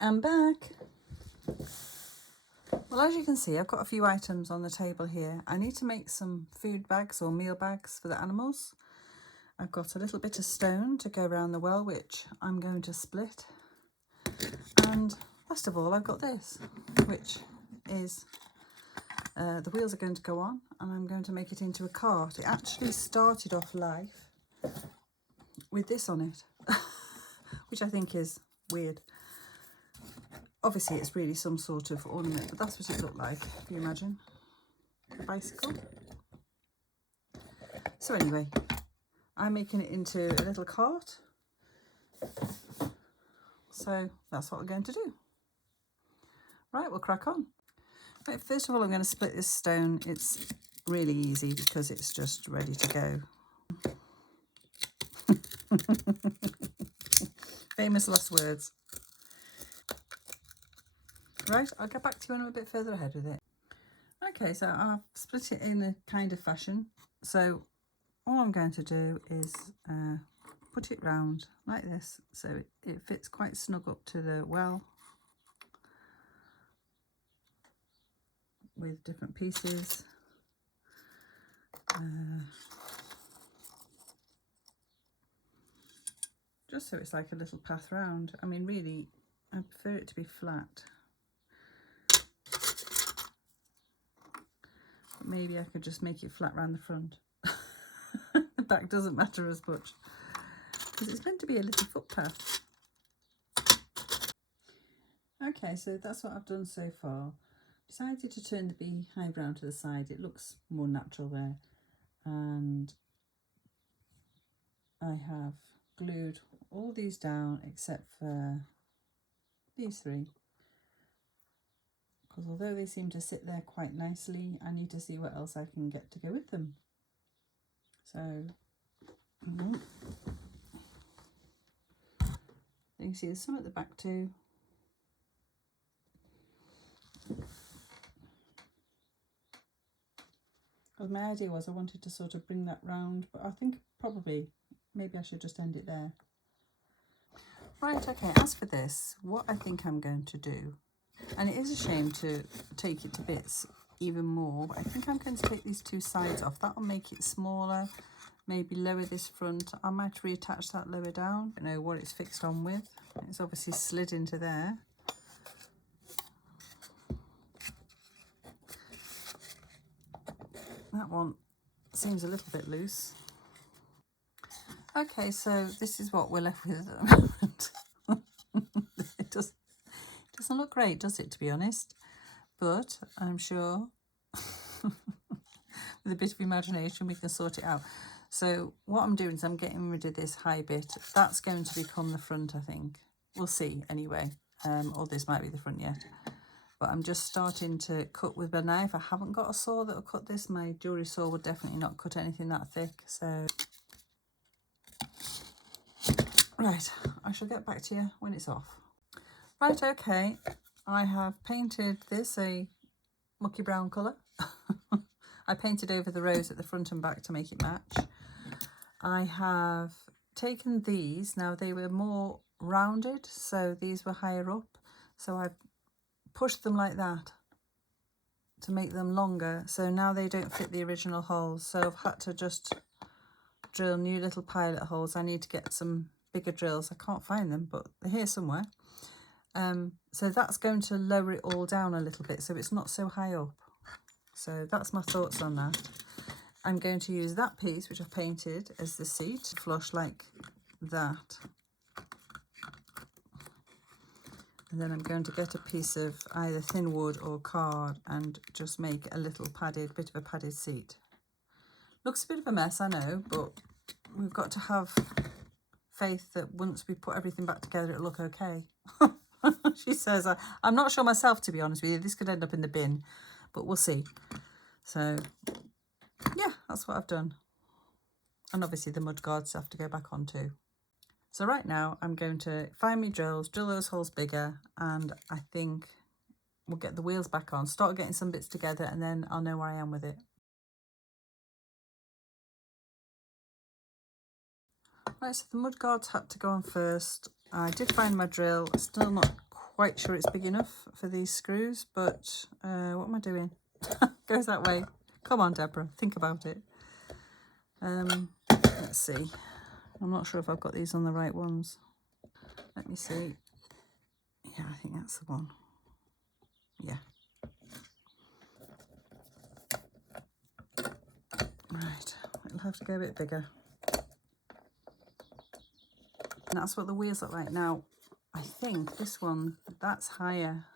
I'm back. Well, as you can see, I've got a few items on the table here. I need to make some food bags or meal bags for the animals. I've got a little bit of stone to go around the well, which I'm going to split. And last of all, I've got this, which is the wheels are going to go on, and I'm going to make it into a cart. It actually started off life with this on it, which I think is weird. Obviously, it's really some sort of ornament, but that's what it looked like, if you imagine. A bicycle. So anyway, I'm making it into a little cart. So that's what we're going to do. Right, we'll crack on. Right, first of all, I'm going to split this stone. It's really easy because it's just ready to go. Famous last words. Right, I'll get back to you when I'm a bit further ahead with it. Okay, so I've split it in a kind of fashion. So all I'm going to do is put it round like this, so it fits quite snug up to the well with different pieces. Just so it's like a little path round. I mean, really, I prefer it to be flat. But maybe I could just make it flat round the front. The back doesn't matter as much, because it's meant to be a little footpath. Okay, so that's what I've done so far. Decided to turn the beehive round to the side. It looks more natural there. And I have glued all these down except for these three, because although they seem to sit there quite nicely, I need to see what else I can get to go with them. So you can see there's some at the back too. Because my idea was I wanted to sort of bring that round, but I think probably maybe I should just end it there. Right, okay, as for this, what I think I'm going to do, and it is a shame to take it to bits even more, but I think I'm going to take these two sides off. That'll make it smaller, maybe lower this front. I might reattach that lower down. I don't know what it's fixed on with. It's obviously slid into there. That one seems a little bit loose. Okay, so this is what we're left with at the moment. It doesn't look great, does it, to be honest? But I'm sure with a bit of imagination we can sort it out. So what I'm doing is I'm getting rid of this high bit. That's going to become the front, I think. We'll see anyway. Or this might be the front yet. But I'm just starting to cut with my knife. I haven't got a saw that will cut this. My jewellery saw would definitely not cut anything that thick. So, right, I shall get back to you when it's off. Right, okay, I have painted this a mucky brown colour. I painted over the rose at the front and back to make it match. I have taken these, now they were more rounded, so these were higher up. So I've pushed them like that to make them longer, so now they don't fit the original holes. So I've had to just drill new little pilot holes. I need to get some bigger drills. I can't find them, but they're here somewhere. So that's going to lower it all down a little bit so it's not so high up. So that's my thoughts on that. I'm going to use that piece which I've painted as the seat, flush like that. And then I'm going to get a piece of either thin wood or card and just make a little bit of a padded seat. Looks a bit of a mess, I know, but we've got to have faith that once we put everything back together it'll look okay. She says, I'm not sure myself, to be honest with you. This could end up in the bin, but we'll see. So yeah, that's what I've done. And obviously the mud guards have to go back on too. So right now I'm going to find me drills, drill those holes bigger, and I think we'll get the wheels back on, start getting some bits together, and then I'll know where I am with it. Right, so the mud guards had to go on first. I did find my drill, still not quite sure it's big enough for these screws, but what am I doing? Goes that way. Come on, Deborah, think about it. Let's see. I'm not sure if I've got these on the right ones. Let me see. Yeah, I think that's the one. Yeah. Right, it'll have to go a bit bigger. And that's what the wheels look like. Now, I think this one, that's higher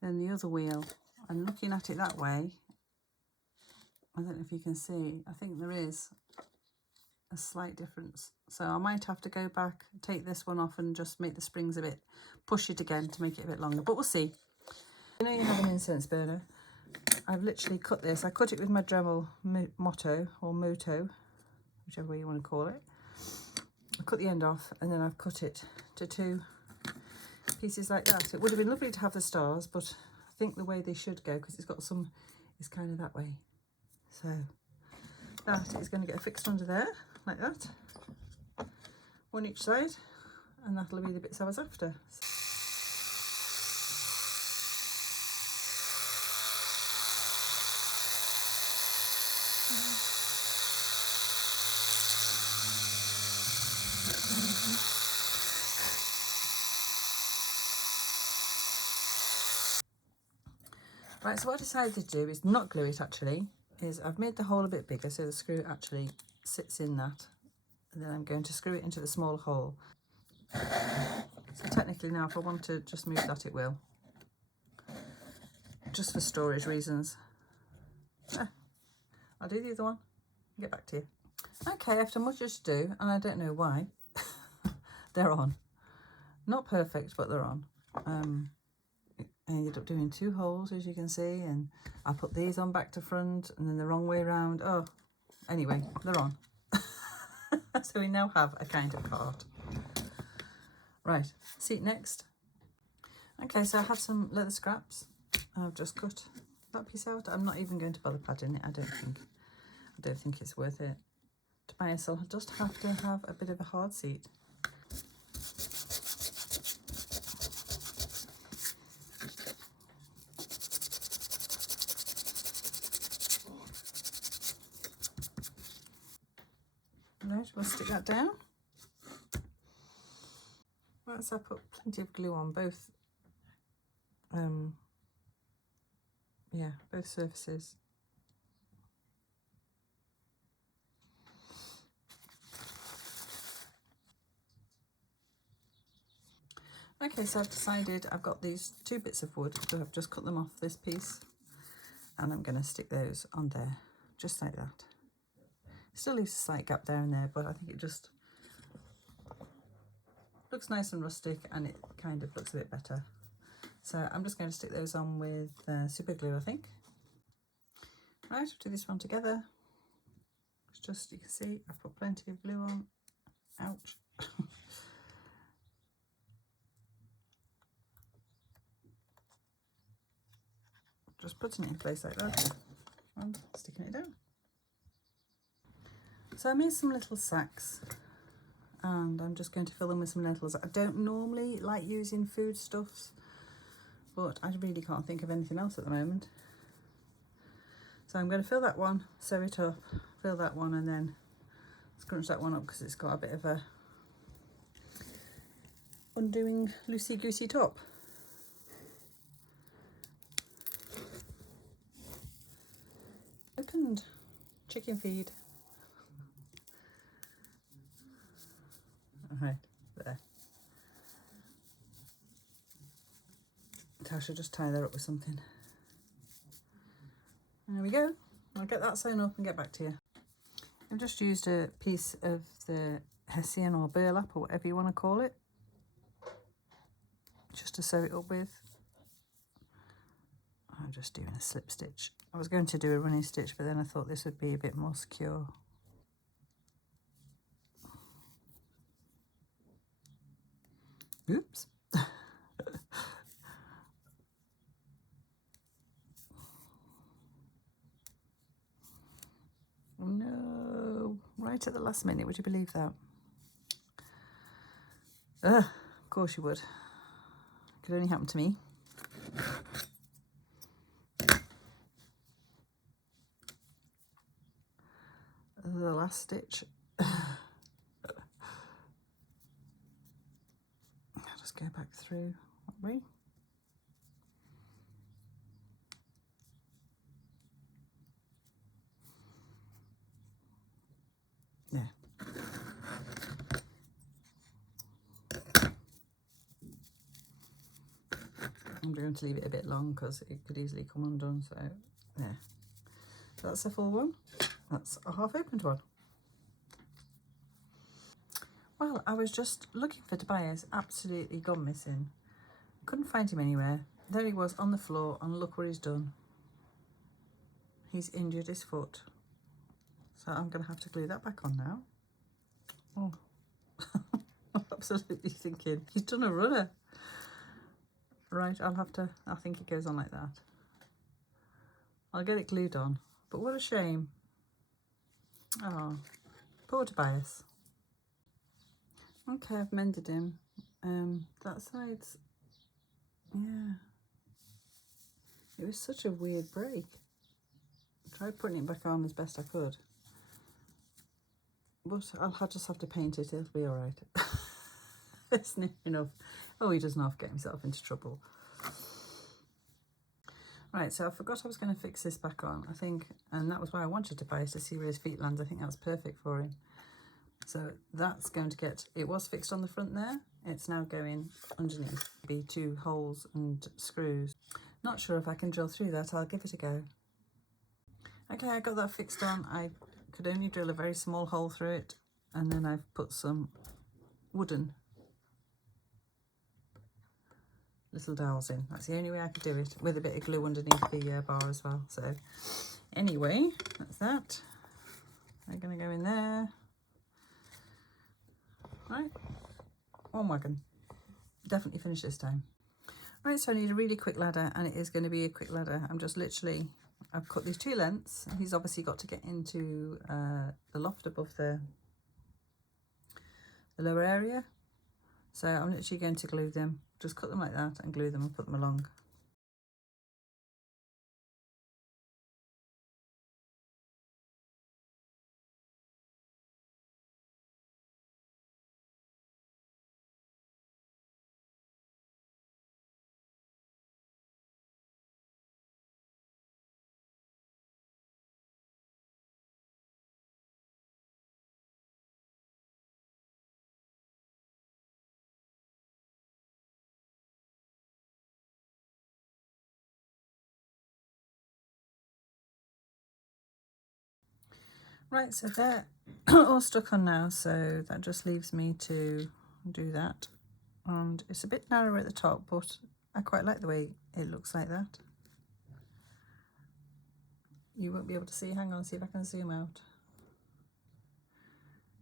than the other wheel. I'm looking at it that way. I don't know if you can see. I think there is a slight difference. So I might have to go back, take this one off and just make the springs a bit, push it again to make it a bit longer. But we'll see. You know you have an incense burner. I've literally cut this. I cut it with my Dremel Motto or Moto, whichever way you want to call it. I cut the end off and then I've cut it to 2 pieces like that. It would have been lovely to have the stars, but I think the way they should go, because it's got some, is kind of that way. So that is going to get fixed under there like that, one each side, and that'll be the bits I was after. Right, so what I decided to do is not glue it actually, is I've made the hole a bit bigger so the screw actually sits in that, and then I'm going to screw it into the small hole. So technically now if I want to just move that it will, just for storage reasons. I'll do the other one and get back to you. Okay, after much ado, and I don't know why, they're on. Not perfect, but they're on. I ended up doing 2 holes, as you can see, and I put these on back to front and then the wrong way around. Oh, anyway, they're on. So we now have a kind of cart. Right, seat next. Okay, so I have some leather scraps. I've just cut that piece out. I'm not even going to bother padding it, I don't think it's worth it. Tobias will just have to have a bit of a hard seat. Right, we'll stick that down. Right, so I put plenty of glue on both, both surfaces. Okay, so I've decided I've got these 2 bits of wood, so I've just cut them off this piece, and I'm going to stick those on there, just like that. Still leaves a slight gap there and there, but I think it just looks nice and rustic and it kind of looks a bit better. So I'm just going to stick those on with super glue, I think. Right, we'll do this one together. It's just, you can see, I've put plenty of glue on. Ouch. Just putting it in place like that and sticking it down. So I made some little sacks and I'm just going to fill them with some lentils. I don't normally like using foodstuffs, but I really can't think of anything else at the moment. So I'm going to fill that one, sew it up, fill that one, and then scrunch that one up because it's got a bit of a undoing loosey-goosey top. Opened chicken feed. Right, there. So I should just tie that up with something. And there we go. I'll get that sewn up and get back to you. I've just used a piece of the hessian or burlap or whatever you want to call it, just to sew it up with. I'm just doing a slip stitch. I was going to do a running stitch, but then I thought this would be a bit more secure. Oops. No, right at the last minute, would you believe that? Of course you would. Could only happen to me. The last stitch. I'll just go back through. Yeah. I'm going to leave it a bit long because it could easily come undone. So there. So that's a full one. That's a half opened one. Well, I was just looking for Tobias, absolutely gone missing. Couldn't find him anywhere. There he was on the floor, and look what he's done. He's injured his foot. So I'm going to have to glue that back on now. Oh, I'm absolutely thinking, he's done a runner. Right, I think it goes on like that. I'll get it glued on. But what a shame. Oh, poor Tobias. Okay, I've mended him. That side's, yeah. It was such a weird break. I tried putting it back on as best I could. But I'll just have to paint it, it'll be alright. It's near enough. Oh, he doesn't have to get himself into trouble. Right, so I forgot I was going to fix this back on, I think, and that was why I wanted to buy, to see where his feet lands. I think that's perfect for him. So that's going to get, it was fixed on the front there, it's now going underneath. Be 2 holes and screws. Not sure if I can drill through that, I'll give it a go. Okay, I got that fixed on. I could only drill a very small hole through it, and then I've put some wooden little dowels in. That's the only way I could do it, with a bit of glue underneath the bar as well. So anyway, that's that. They're going to go in there. Right, one wagon. Definitely finish this time. Right, so I need a really quick ladder, and it is going to be a quick ladder. I'm just literally, I've cut these 2 lengths. He's obviously got to get into the loft above the lower area. So I'm literally going to glue them, just cut them like that and glue them and put them along. Right, so they're all stuck on now, so that just leaves me to do that. And it's a bit narrow at the top, but I quite like the way it looks like that. You won't be able to see, hang on, see if I can zoom out.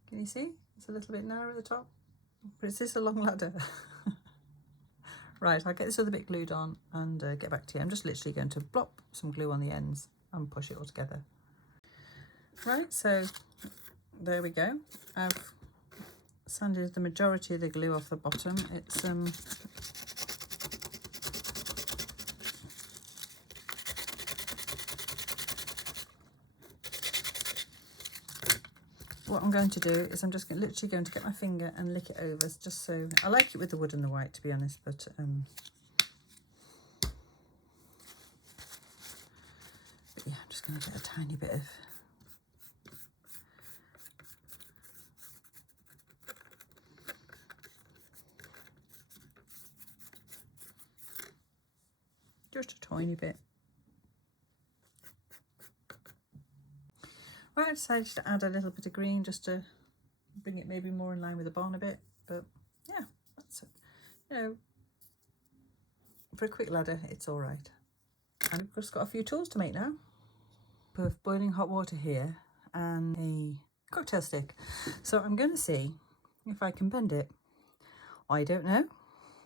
Can you see? It's a little bit narrow at the top, but it's just a long ladder. Right, I'll get this other bit glued on and get back to you. I'm just literally going to blop some glue on the ends and push it all together. Right, so there we go. I've sanded the majority of the glue off the bottom. It's what I'm going to do is I'm just literally going to get my finger and lick it over, just so, I like it with the wood and the white, to be honest, but yeah, I'm just going to get a tiny bit of just a tiny bit. Right, I decided to add a little bit of green just to bring it maybe more in line with the barn a bit, but yeah, that's it. You know, for a quick ladder, it's all right. And we've just got a few tools to make now. With boiling hot water here and a cocktail stick. So I'm going to see if I can bend it. I don't know,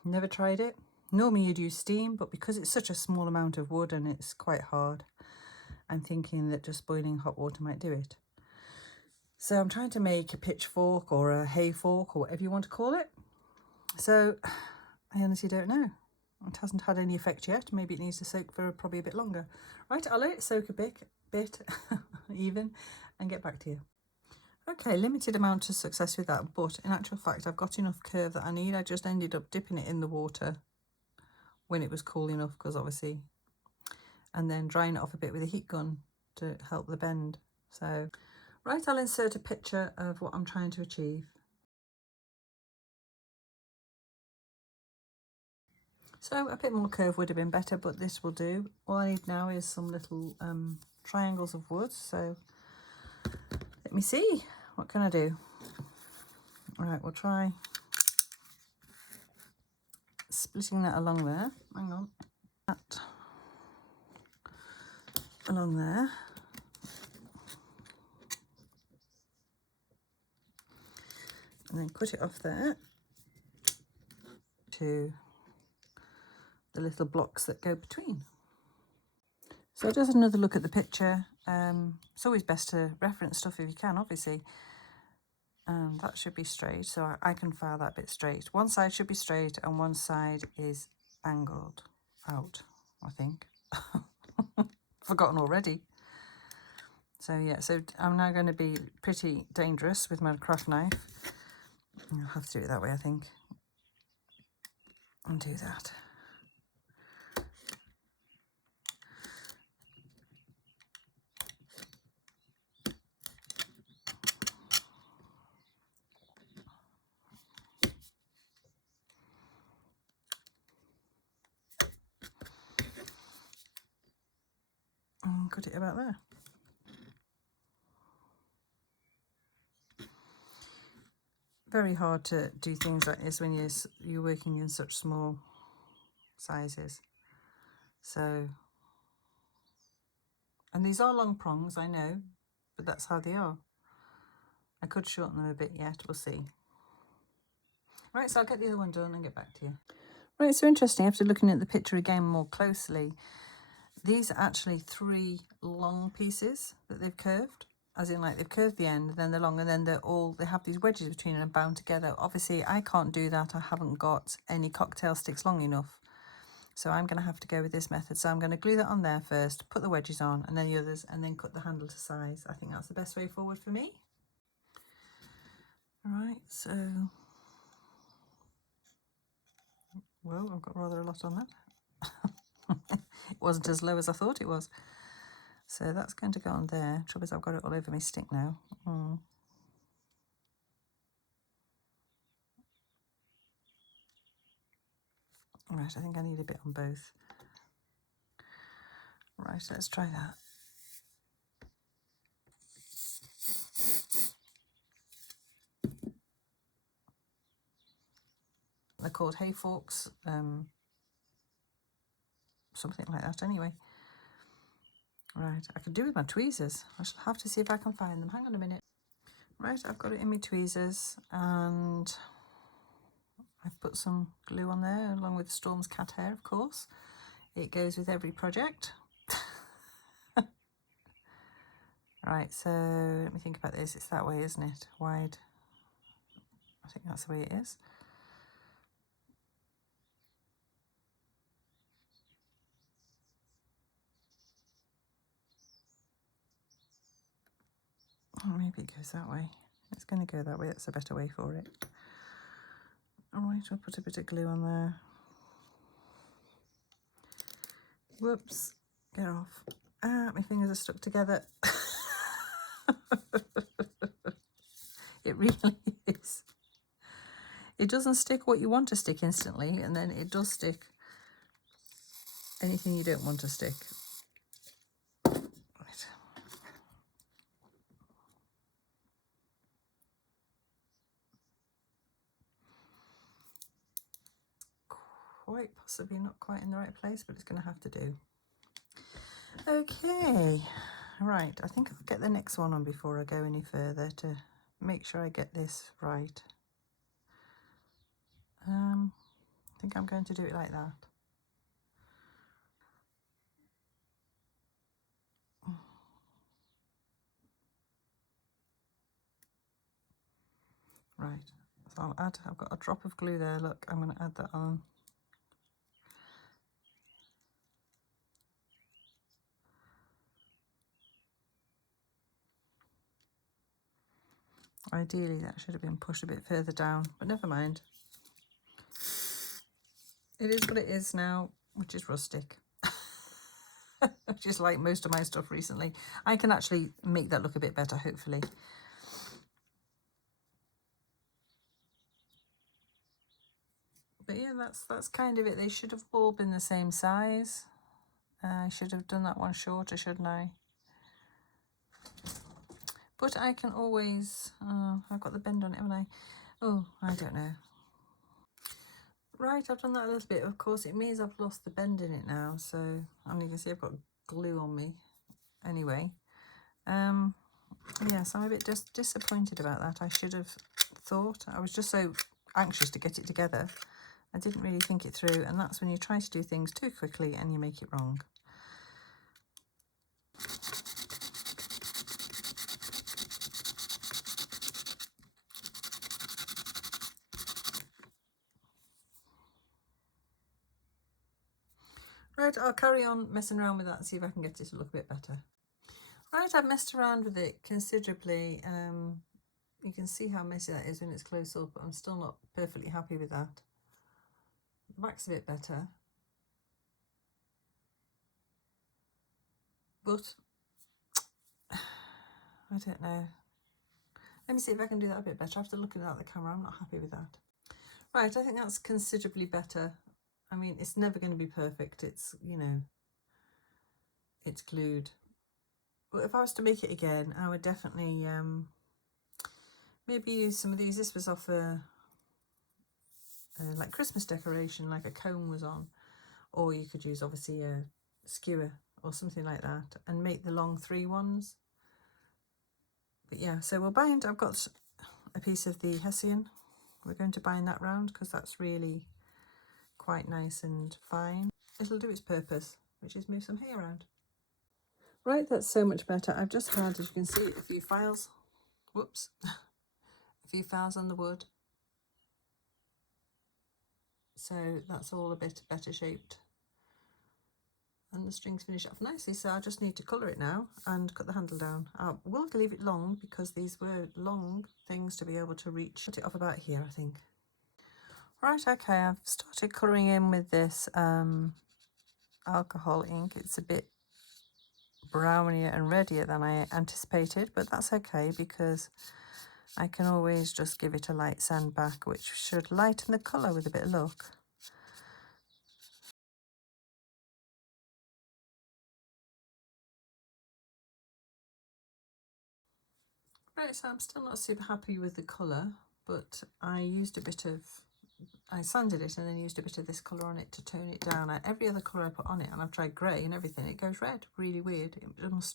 never tried it. Normally you'd use steam, but because it's such a small amount of wood and it's quite hard, I'm thinking that just boiling hot water might do it. So I'm trying to make a pitchfork or a hay fork or whatever you want to call it. So I honestly don't know. It hasn't had any effect yet. Maybe it needs to soak for probably a bit longer. Right, I'll let it soak a bit even, and get back to you. Okay, limited amount of success with that, but in actual fact I've got enough curve that I need. I just ended up dipping it in the water when it was cool enough, because obviously, and then drying it off a bit with a heat gun to help the bend. So, right, I'll insert a picture of what I'm trying to achieve. So a bit more curve would have been better, but this will do. All I need now is some little triangles of wood. So let me see, what can I do? All right, we'll try splitting that along there. Hang on, that along there. And then cut it off there to the little blocks that go between. So just another look at the picture. It's always best to reference stuff if you can, obviously. And that should be straight, so I can file that bit straight. One side should be straight and one side is angled out, I think. Forgotten already. So yeah, so I'm now going to be pretty dangerous with my craft knife. I'll have to do it that way, I think. And do that. And cut it about there. Very hard to do things like this when you're working in such small sizes. So, and these are long prongs, I know, but that's how they are. I could shorten them a bit yet, we'll see. Right, so I'll get the other one done and get back to you. Right, so interesting, after looking at the picture again more closely, these are actually 3 long pieces that they've curved, as in like they've curved the end, then they're long, and then they have these wedges between and bound together. Obviously, I can't do that. I haven't got any cocktail sticks long enough. So I'm going to have to go with this method. So I'm going to glue that on there first, put the wedges on, and then the others, and then cut the handle to size. I think that's the best way forward for me. All right, so, well, I've got rather a lot on that. It wasn't as low as I thought it was. So that's going to go on there. Trouble is I've got it all over my stick now. Right, I think I need a bit on both. Right, let's try that. They're called hay forks, something like that anyway. Right, I could do with my tweezers. I shall have to see if I can find them. Hang on a minute. Right, I've got it in my tweezers and I've put some glue on there along with Storm's cat hair, of course. It goes with every project. Right, so let me think about this. It's that way, isn't it? Wide. I think that's the way it is. Oh, maybe it goes that way. It's going to go that way. That's a better way for it. All right, I'll put a bit of glue on there. Whoops, get off. Ah, my fingers are stuck together. It really is. It doesn't stick what you want to stick instantly, and then it does stick anything you don't want to stick. Right. Quite possibly not quite in the right place, but it's going to have to do. Okay, right, I think I'll get the next one on before I go any further to make sure I get this right. I think I'm going to do it like that. Right, so I've got a drop of glue there, look, I'm going to add that on. Ideally that should have been pushed a bit further down, but never mind. It is what it is now, which is rustic. Which is like most of my stuff recently. I can actually make that look a bit better, hopefully. But yeah, that's kind of it. They should have all been the same size. I should have done that one shorter, shouldn't I? But I can always... I've got the bend on it, haven't I? Oh, I don't know. Right, I've done that a little bit. Of course, it means I've lost the bend in it now. So, and you can see I've got glue on me. Anyway, yes, I'm a bit just disappointed about that. I should have thought. I was just so anxious to get it together. I didn't really think it through, and that's when you try to do things too quickly and you make it wrong. Right, I'll carry on messing around with that and see if I can get it to look a bit better. Right, I've messed around with it considerably. You can see how messy that is when it's close up, but I'm still not perfectly happy with that. The back's a bit better. But, I don't know. Let me see if I can do that a bit better. After looking at the camera, I'm not happy with that. Right, I think that's considerably better. I mean, it's never going to be perfect. It's, you know, it's glued. But if I was to make it again, I would definitely maybe use some of these. This was off a like Christmas decoration, like a cone was on. Or you could use obviously a skewer or something like that and make the long 3 ones. But yeah, so we'll bind. I've got a piece of the Hessian. We're going to bind that round because that's really quite nice and fine. It'll do its purpose, which is move some hay around. Right, that's so much better. I've just had, as you can see, a few files. Whoops. A few files on the wood. So that's all a bit better shaped. And the strings finish off nicely, so I just need to colour it now and cut the handle down. I will leave it long because these were long things to be able to reach. Put it off about here, I think. Right, okay, I've started colouring in with this alcohol ink. It's a bit brownier and reddier than I anticipated, but that's okay because I can always just give it a light sand back, which should lighten the colour with a bit of luck. Right, so I'm still not super happy with the colour, but I sanded it and then used a bit of this colour on it to tone it down. Every other colour I put on it, and I've tried grey and everything, it goes red. Really weird. It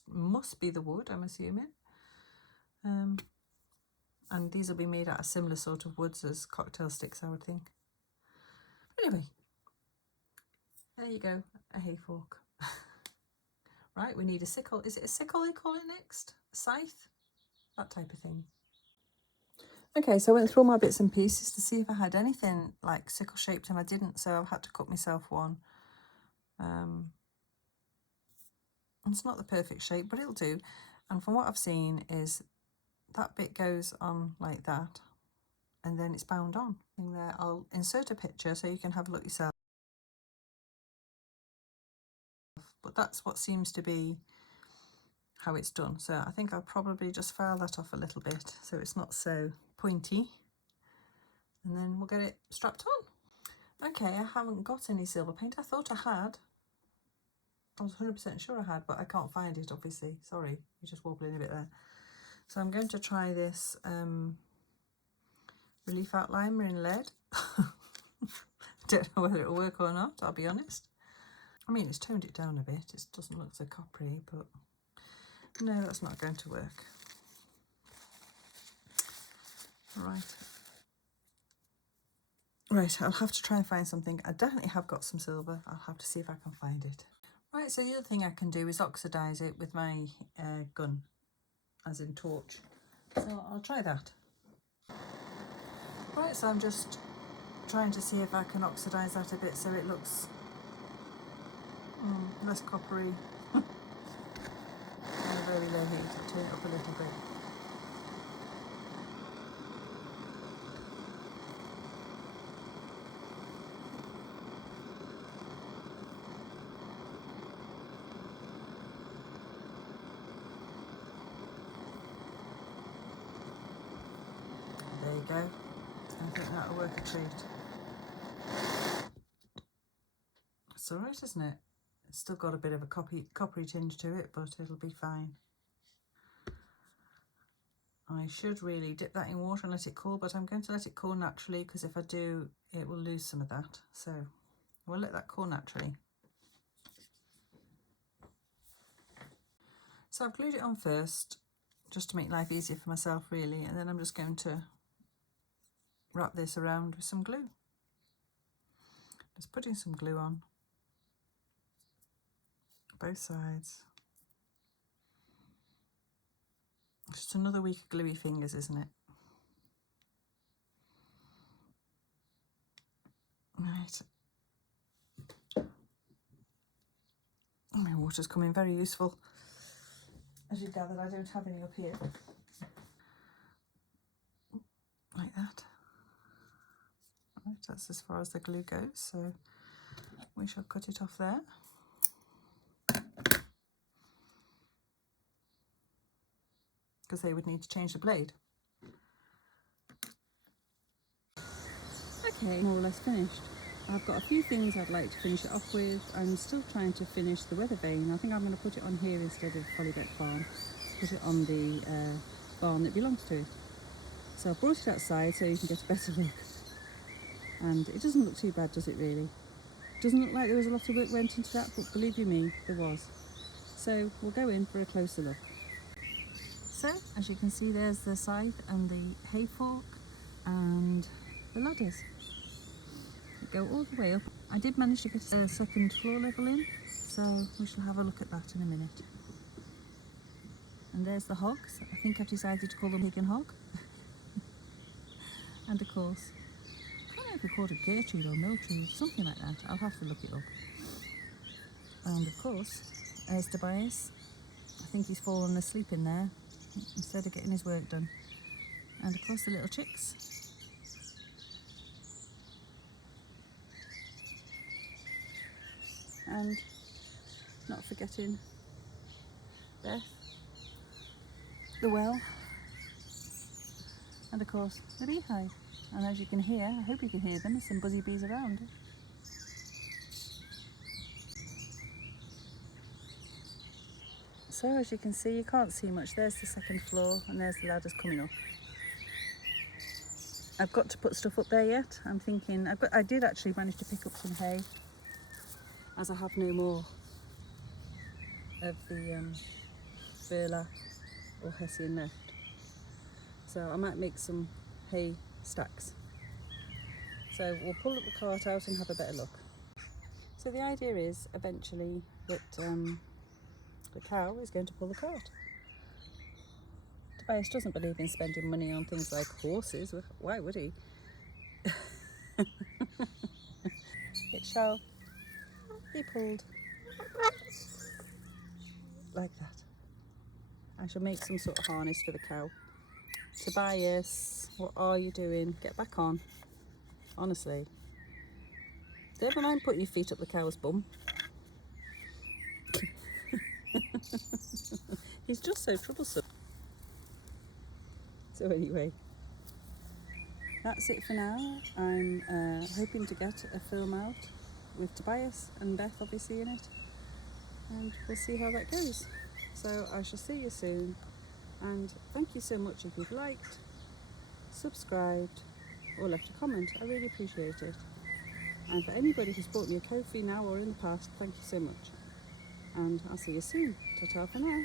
must be the wood, I'm assuming. And these will be made out of similar sort of woods as cocktail sticks, I would think. Anyway, there you go, a hay fork. Right, we need a sickle. Is it a sickle they call it next? A scythe? That type of thing. Okay, so I went through all my bits and pieces to see if I had anything like sickle shaped, and I didn't, so I've had to cut myself one. It's not the perfect shape, but it'll do. And from what I've seen is that bit goes on like that, and then it's bound on. And there, I'll insert a picture so you can have a look yourself. But that's what seems to be how it's done. So I think I'll probably just file that off a little bit so it's not so pointy. And then we'll get it strapped on. Okay, I haven't got any silver paint. I thought I had. I was 100% sure I had, but I can't find it, obviously. Sorry, you're just wobbling a bit there. So I'm going to try this relief outliner in lead. Don't know whether it'll work or not, I'll be honest. I mean, it's toned it down a bit. It doesn't look so coppery, but no, that's not going to work. Right, I'll have to try and find something. I definitely have got some silver. I'll have to see if I can find it. Right, so the other thing I can do is oxidise it with my gun, as in torch. So I'll try that. Right, so I'm just trying to see if I can oxidise that a bit so it looks less coppery. On a very low heat, I'll turn it up a little bit. work a treat. It's all right, isn't it? It's still got a bit of a coppery tinge to it, but it'll be fine. I should really dip that in water and let it cool, but I'm going to let it cool naturally, because if I do, it will lose some of that. So we'll let that cool naturally. So I've glued it on first, just to make life easier for myself really, and then I'm just going to wrap this around with some glue. Just putting some glue on both sides. Just another week of gluey fingers, isn't it? Right. My water's coming, very useful. As you've gathered, I don't have any up here. Like that. Right, that's as far as the glue goes, so we shall cut it off there. Because they would need to change the blade. Okay, more or less finished. I've got a few things I'd like to finish it off with. I'm still trying to finish the weather vane. I think I'm going to put it on here instead of Follybeck Farm. Put it on the barn that belongs to it. So I've brought it outside so you can get a better look. And it doesn't look too bad, does it really? Doesn't look like there was a lot of work went into that, but believe you me, there was. So we'll go in for a closer look. So, as you can see, there's the scythe and the hay fork and the ladders. Go all the way up. I did manage to get a second floor level in, so we shall have a look at that in a minute. And there's the hogs. I think I've decided to call them Pig and Hog. And of course, I can't know if we called it Gertrude or Mildred, something like that. I'll have to look it up. And of course, there's Tobias. I think he's fallen asleep in there instead of getting his work done. And of course the little chicks. And not forgetting Beth, the well, and of course the beehive. And as you can hear, I hope you can hear them, there's some buzzy bees around. So as you can see, you can't see much. There's the second floor and there's the ladders coming up. I've got to put stuff up there yet. I'm thinking, I did actually manage to pick up some hay, as I have no more of the burlap or hessian left. So I might make some hay stacks. So we'll pull up the cart out and have a better look. So the idea is eventually that the cow is going to pull the cart. Tobias doesn't believe in spending money on things like horses. Why would he? It shall be pulled like that. I shall make some sort of harness for the cow. Tobias, what are you doing? Get back on. Honestly. Never mind putting your feet up the cow's bum. He's just so troublesome. So anyway, that's it for now. I'm hoping to get a film out with Tobias and Beth obviously in it. And we'll see how that goes. So I shall see you soon. And thank you so much if you've liked, subscribed or left a comment. I really appreciate it. And for anybody who's bought me a Ko-fi now or in the past, thank you so much. And I'll see you soon. Ta-ta for now.